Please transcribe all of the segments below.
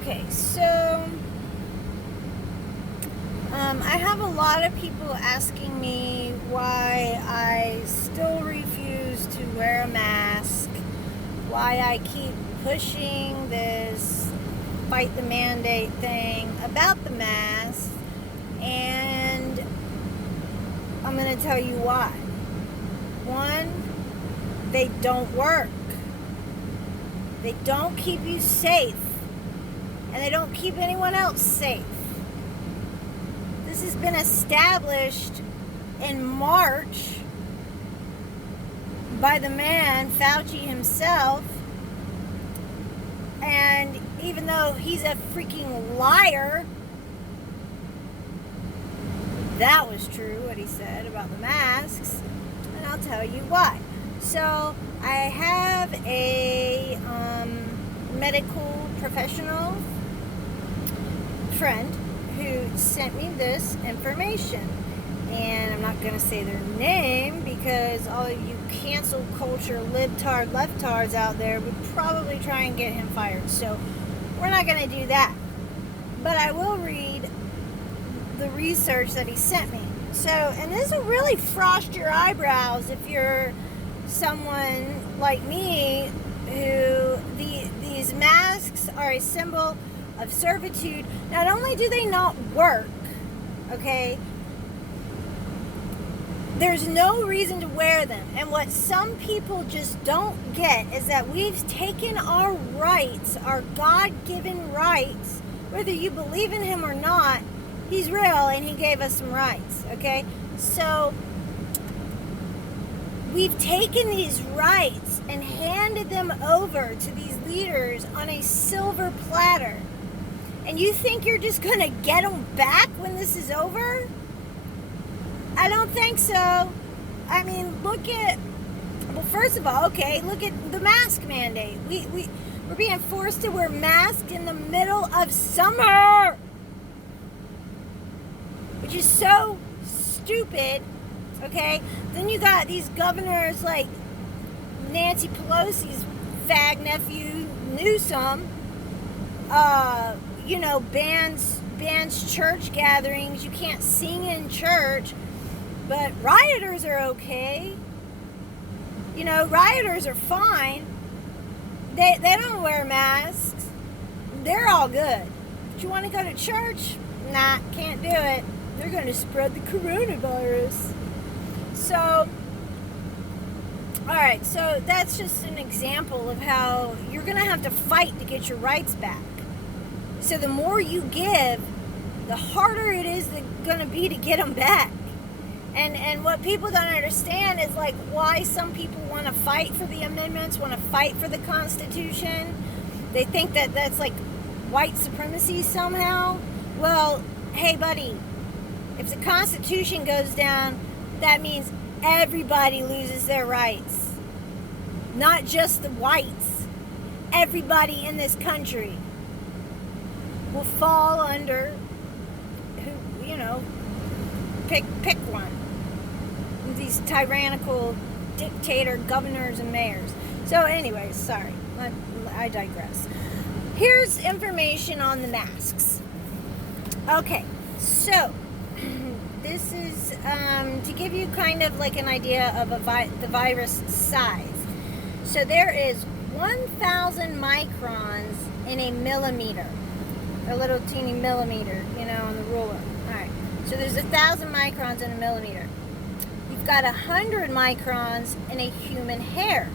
Okay, so I have a lot of people asking me why I still refuse to wear a mask, why I keep pushing this fight the mandate thing about the mask, and I'm going to tell you why. One, they don't work. They don't keep you safe, and they don't keep anyone else safe. This has been established in March by the man, Fauci himself, and even though he's a freaking liar, that was true, what he said about the masks, and I'll tell you why. So, I have a medical professional friend who sent me this information, and I'm not going to say their name because all of you cancel culture libtard leftards out there would probably try and get him fired, so we're not going to do that, but I will read the research that he sent me. So, and this will really frost your eyebrows if you're someone like me who these masks are a symbol of servitude. Not only do they not work, okay, there's no reason to wear them. And what some people just don't get is that we've taken our rights, our God-given rights, whether you believe in him or not, he's real and he gave us some rights, okay? So we've taken these rights and handed them over to these leaders on a silver platter. And you think you're just going to get them back when this is over? I don't think so. I mean, look at, well, first of all, okay, look at the mask mandate. We're being forced to wear masks in the middle of summer, which is so stupid, okay? Then you got these governors like Nancy Pelosi's fag nephew Newsom, bans church gatherings. You can't sing in church, but rioters are okay. You know, rioters are fine. They don't wear masks. They're all good. But you want to go to church? Nah, can't do it. They're going to spread the coronavirus. So, alright, so that's just an example of how you're going to have to fight to get your rights back. So the more you give, the harder it is going to be to get them back. And what people don't understand is like why some people want to fight for the amendments, want to fight for the Constitution. They think that that's like white supremacy somehow. Well, hey buddy, if the Constitution goes down, that means everybody loses their rights. Not just the whites. Everybody in this country will fall under, pick one. These tyrannical dictator governors and mayors. So anyways, sorry, I digress. Here's information on the masks. Okay, so this is to give you kind of like an idea of the virus size. So there is 1,000 microns in a millimeter, a little teeny millimeter, on the ruler. All right, so there's 1,000 microns in a millimeter. You've got 100 microns in a human hair.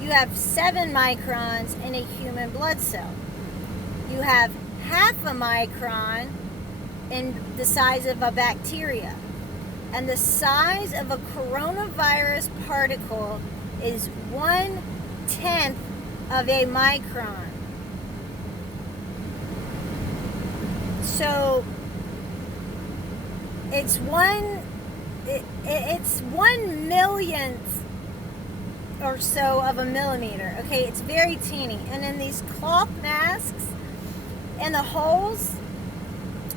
You have 7 microns in a human blood cell. You have half a micron in the size of a bacteria. And the size of a coronavirus particle is 1/10 of a micron. So it's 1/1,000,000th or so of a millimeter. Okay, it's very teeny. And in these cloth masks, in the holes,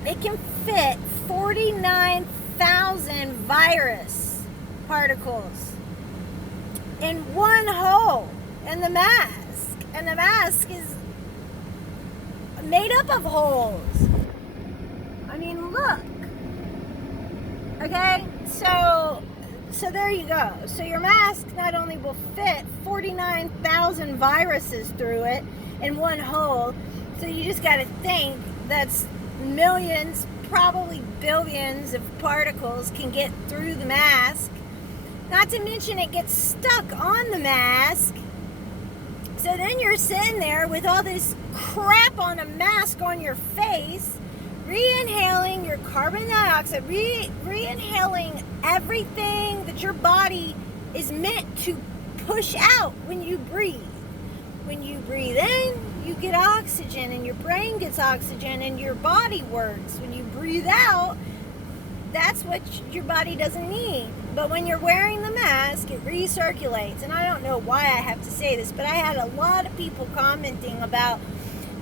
it can fit 49,000 virus particles in one hole in the mask. And the mask is made up of holes. I mean, look. Okay, so there you go. So your mask not only will fit 49,000 viruses through it in one hole, so you just got to think that's millions, probably billions of particles can get through the mask. Not to mention it gets stuck on the mask. So then you're sitting there with all this crap on a mask on your face, re-inhaling your carbon dioxide, re-inhaling everything that your body is meant to push out when you breathe. When you breathe in, you get oxygen, and your brain gets oxygen, and your body works. When you breathe out, that's what your body doesn't need. But when you're wearing the mask, it recirculates. And I don't know why I have to say this, but I had a lot of people commenting about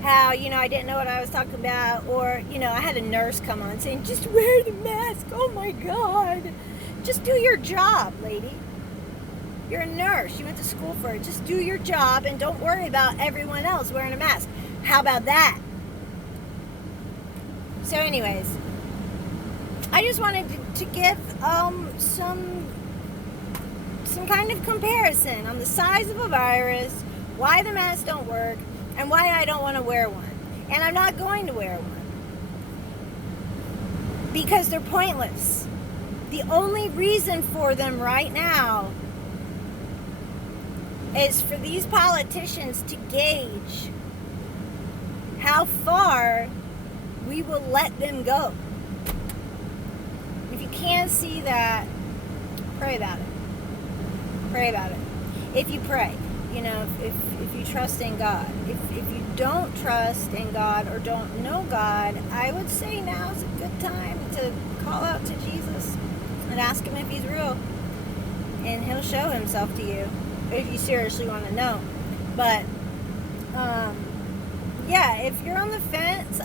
how, I didn't know what I was talking about, or, I had a nurse come on saying, just wear the mask. Oh my God. Just do your job, lady. You're a nurse. You went to school for it. Just do your job and don't worry about everyone else wearing a mask. How about that? So anyways, I just wanted to give some kind of comparison on the size of a virus, why the masks don't work, and why I don't want to wear one. And I'm not going to wear one. Because they're pointless. The only reason for them right now is for these politicians to gauge how far we will let them go. If you can't see that, pray about it. Pray about it. If you pray, if you trust in God. If you don't trust in God or don't know God, I would say now is a good time to call out to Jesus and ask him if he's real. And he'll show himself to you if you seriously want to know. But, yeah, if you're on the fence,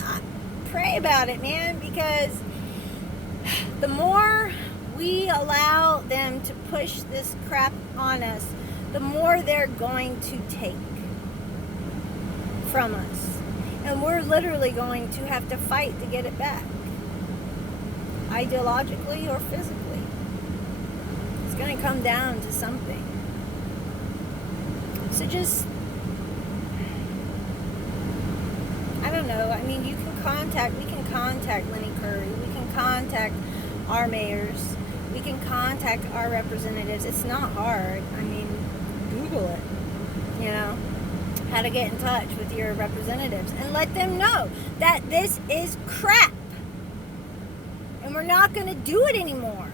pray about it, man, because the more we allow them to push this crap on us, the more they're going to take from us. And we're literally going to have to fight to get it back. Ideologically or physically. It's going to come down to something. So just, I don't know. I mean, we can contact Lenny Curry. We can contact our mayors. We can contact our representatives. It's not hard. I mean, Google it. How to get in touch with your representatives and let them know that this is crap. And we're not going to do it anymore.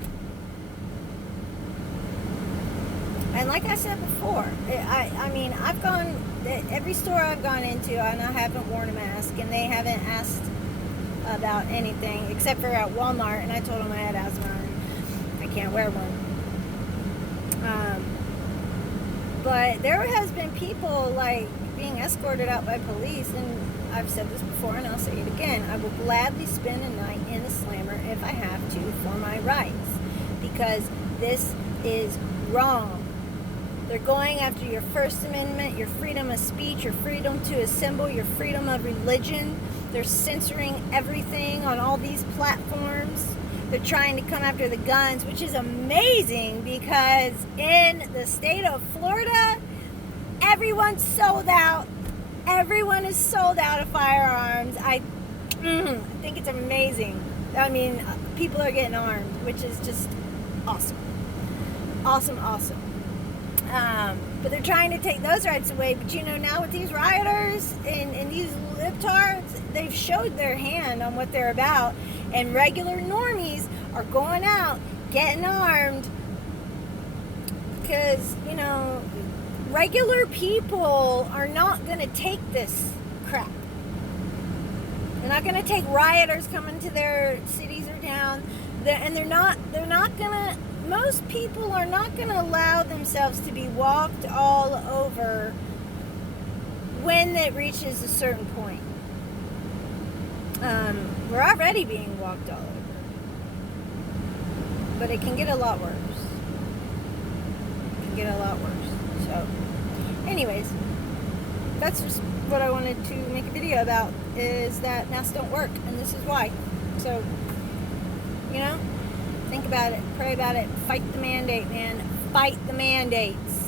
And like I said before, I mean, I've gone, every store I've gone into, and I haven't worn a mask, and they haven't asked about anything, except for at Walmart, and I told them I had asthma, and I can't wear one. But there has been people, being escorted out by police, and I've said this before, and I'll say it again, I will gladly spend a night in a slammer if I have to for my rights, because this is wrong. They're going after your First Amendment, your freedom of speech, your freedom to assemble, your freedom of religion. They're censoring everything on all these platforms. They're trying to come after the guns, which is amazing because in the state of Florida, everyone's sold out. Everyone is sold out of firearms. I think it's amazing. I mean, people are getting armed, which is just awesome. Awesome. But they're trying to take those rights away. But now with these rioters and these libtards, they've showed their hand on what they're about. And regular normies are going out, getting armed. Because, regular people are not going to take this crap. They're not going to take rioters coming to their cities or towns. Most people are not going to allow themselves to be walked all over when it reaches a certain point. We're already being walked all over. But it can get a lot worse. So, anyways, that's just what I wanted to make a video about, is that masks don't work, and this is why. So, think about it, pray about it, fight the mandate, man. Fight the mandates.